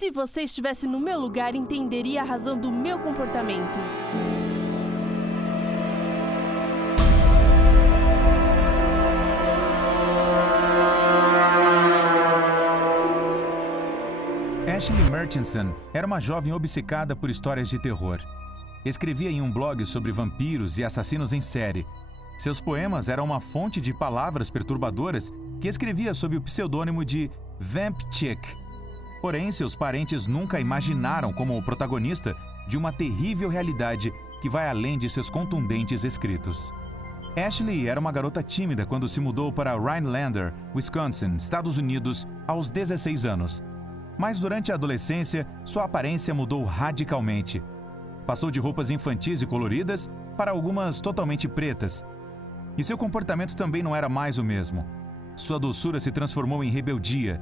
Se você estivesse no meu lugar, entenderia a razão do meu comportamento. Ashley Murchison era uma jovem obcecada por histórias de terror. Escrevia em um blog sobre vampiros e assassinos em série. Seus poemas eram uma fonte de palavras perturbadoras que escrevia sob o pseudônimo de Vamp Chick. Porém, seus parentes nunca imaginaram como o protagonista de uma terrível realidade que vai além de seus contundentes escritos. Ashley era uma garota tímida quando se mudou para Rhinelander, Wisconsin, Estados Unidos, aos 16 anos. Mas durante a adolescência, sua aparência mudou radicalmente. Passou de roupas infantis e coloridas para algumas totalmente pretas. E seu comportamento também não era mais o mesmo. Sua doçura se transformou em rebeldia.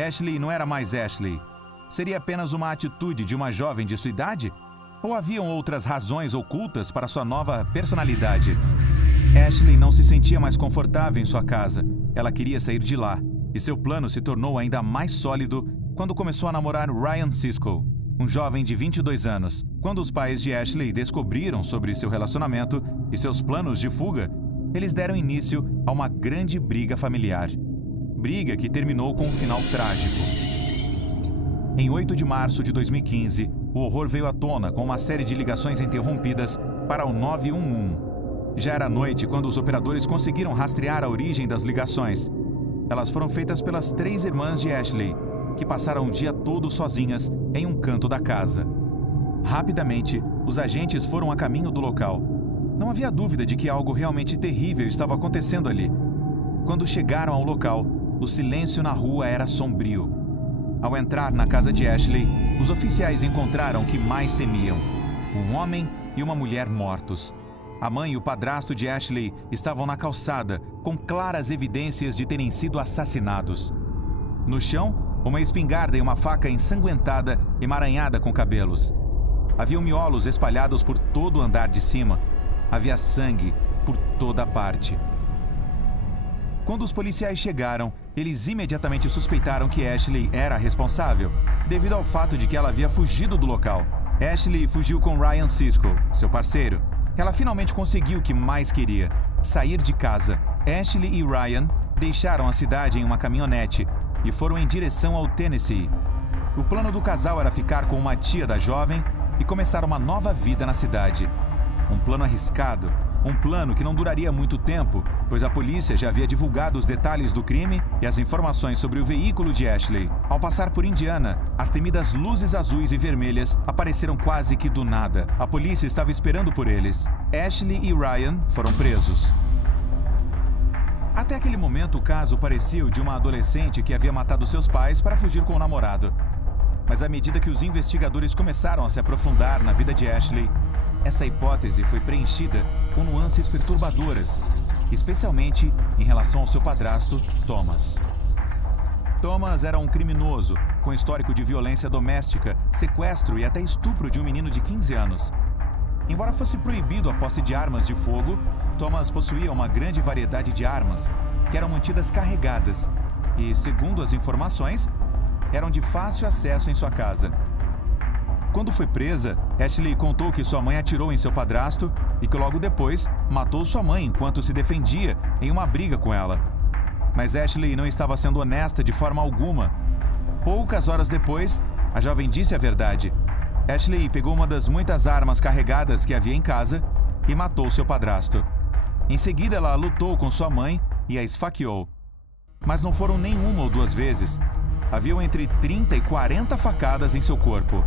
Ashley não era mais Ashley. Seria apenas uma atitude de uma jovem de sua idade? Ou haviam outras razões ocultas para sua nova personalidade? Ashley não se sentia mais confortável em sua casa. Ela queria sair de lá. E seu plano se tornou ainda mais sólido quando começou a namorar Ryan Siskel, um jovem de 22 anos. Quando os pais de Ashley descobriram sobre seu relacionamento e seus planos de fuga, eles deram início a uma grande briga familiar. Briga que terminou com um final trágico. Em 8 de março de 2015, o horror veio à tona com uma série de ligações interrompidas para o 911. Já era noite quando os operadores conseguiram rastrear a origem das ligações. Elas foram feitas pelas 3 irmãs de Ashley, que passaram o dia todo sozinhas em um canto da casa. Rapidamente, os agentes foram a caminho do local. Não havia dúvida de que algo realmente terrível estava acontecendo ali. Quando chegaram ao local, o silêncio na rua era sombrio. Ao entrar na casa de Ashley, os oficiais encontraram o que mais temiam: um homem e uma mulher mortos. A mãe e o padrasto de Ashley estavam na calçada, com claras evidências de terem sido assassinados. No chão, uma espingarda e uma faca ensanguentada, emaranhada com cabelos. Havia miolos espalhados por todo o andar de cima. Havia sangue por toda parte. Quando os policiais chegaram, eles imediatamente suspeitaram que Ashley era a responsável, devido ao fato de que ela havia fugido do local. Ashley fugiu com Ryan Siskel, seu parceiro. Ela finalmente conseguiu o que mais queria: sair de casa. Ashley e Ryan deixaram a cidade em uma caminhonete e foram em direção ao Tennessee. O plano do casal era ficar com uma tia da jovem e começar uma nova vida na cidade. Um plano arriscado, um plano que não duraria muito tempo, pois a polícia já havia divulgado os detalhes do crime e as informações sobre o veículo de Ashley. Ao passar por Indiana, as temidas luzes azuis e vermelhas apareceram quase que do nada. A polícia estava esperando por eles. Ashley e Ryan foram presos. Até aquele momento, o caso parecia o de uma adolescente que havia matado seus pais para fugir com o namorado. Mas à medida que os investigadores começaram a se aprofundar na vida de Ashley, essa hipótese foi preenchida com nuances perturbadoras, especialmente em relação ao seu padrasto, Thomas. Thomas era um criminoso, com histórico de violência doméstica, sequestro e até estupro de um menino de 15 anos. Embora fosse proibido a posse de armas de fogo, Thomas possuía uma grande variedade de armas, que eram mantidas carregadas e, segundo as informações, eram de fácil acesso em sua casa. Quando foi presa, Ashley contou que sua mãe atirou em seu padrasto e que logo depois matou sua mãe enquanto se defendia em uma briga com ela. Mas Ashley não estava sendo honesta de forma alguma. Poucas horas depois, a jovem disse a verdade. Ashley pegou uma das muitas armas carregadas que havia em casa e matou seu padrasto. Em seguida, ela lutou com sua mãe e a esfaqueou. Mas não foram nem uma ou duas vezes. Haviam entre 30 e 40 facadas em seu corpo.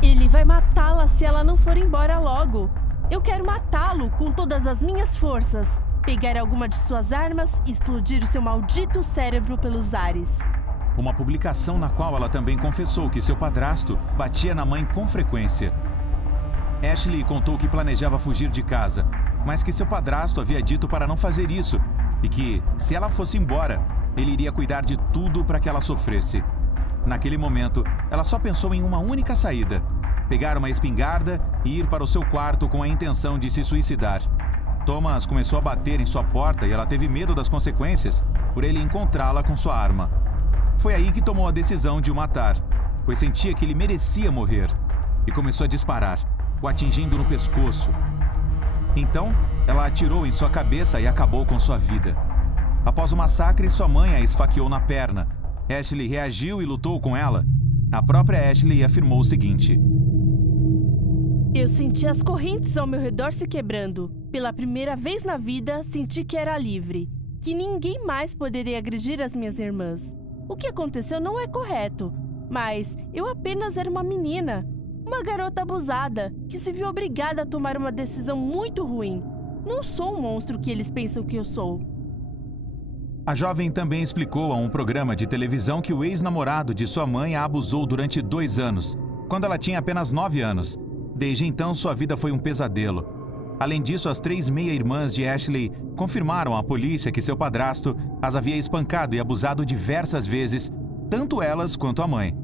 Ele vai matá-la se ela não for embora logo. Eu quero matá-lo com todas as minhas forças. Pegar alguma de suas armas e explodir o seu maldito cérebro pelos ares. Uma publicação na qual ela também confessou que seu padrasto batia na mãe com frequência. Ashley contou que planejava fugir de casa, mas que seu padrasto havia dito para não fazer isso e que, se ela fosse embora, ele iria cuidar de tudo para que ela sofresse. Naquele momento, ela só pensou em uma única saída: pegar uma espingarda e ir para o seu quarto com a intenção de se suicidar. Thomas começou a bater em sua porta e ela teve medo das consequências por ele encontrá-la com sua arma. Foi aí que tomou a decisão de o matar. pois sentia que ele merecia morrer, e começou a disparar, o atingindo no pescoço. Então, ela atirou em sua cabeça e acabou com sua vida. Após o massacre, sua mãe a esfaqueou na perna. Ashley reagiu e lutou com ela. A própria Ashley afirmou o seguinte: Eu senti as correntes ao meu redor se quebrando. Pela primeira vez na vida, senti que era livre, que ninguém mais poderia agredir as minhas irmãs. O que aconteceu não é correto, mas eu apenas era uma menina, uma garota abusada, que se viu obrigada a tomar uma decisão muito ruim. Não sou um monstro que eles pensam que eu sou. A jovem também explicou a um programa de televisão que o ex-namorado de sua mãe a abusou durante 2 anos, quando ela tinha apenas 9 anos. Desde então, sua vida foi um pesadelo. Além disso, as 3 meia-irmãs de Ashley confirmaram à polícia que seu padrasto as havia espancado e abusado diversas vezes, tanto elas quanto a mãe.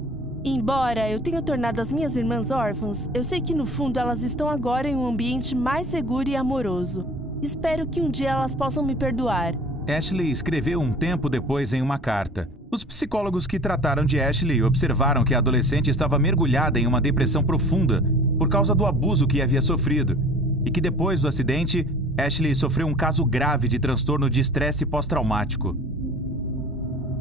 Embora eu tenha tornado as minhas irmãs órfãs, eu sei que no fundo elas estão agora em um ambiente mais seguro e amoroso. Espero que um dia elas possam me perdoar. Ashley escreveu um tempo depois em uma carta. Os psicólogos que trataram de Ashley observaram que a adolescente estava mergulhada em uma depressão profunda por causa do abuso que havia sofrido, e que depois do acidente, Ashley sofreu um caso grave de transtorno de estresse pós-traumático.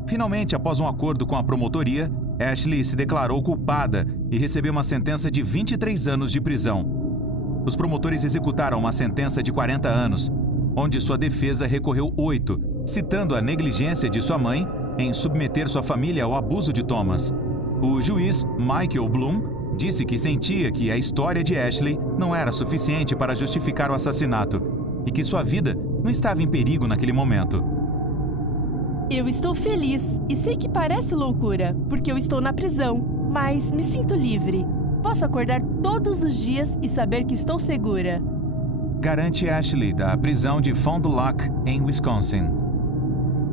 Finalmente, após um acordo com a promotoria, Ashley se declarou culpada e recebeu uma sentença de 23 anos de prisão. Os promotores executaram uma sentença de 40 anos, onde sua defesa recorreu 8, citando a negligência de sua mãe em submeter sua família ao abuso de Thomas. O juiz Michael Bloom disse que sentia que a história de Ashley não era suficiente para justificar o assassinato e que sua vida não estava em perigo naquele momento. Eu estou feliz e sei que parece loucura, porque eu estou na prisão, mas me sinto livre. Posso acordar todos os dias e saber que estou segura. Garante Ashley da prisão de Fond du Lac, em Wisconsin.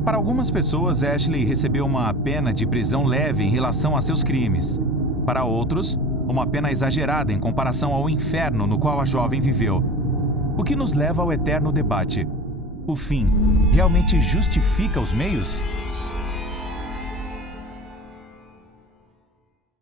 Para algumas pessoas, Ashley recebeu uma pena de prisão leve em relação a seus crimes. Para outros, uma pena exagerada em comparação ao inferno no qual a jovem viveu. O que nos leva ao eterno debate: o fim realmente justifica os meios?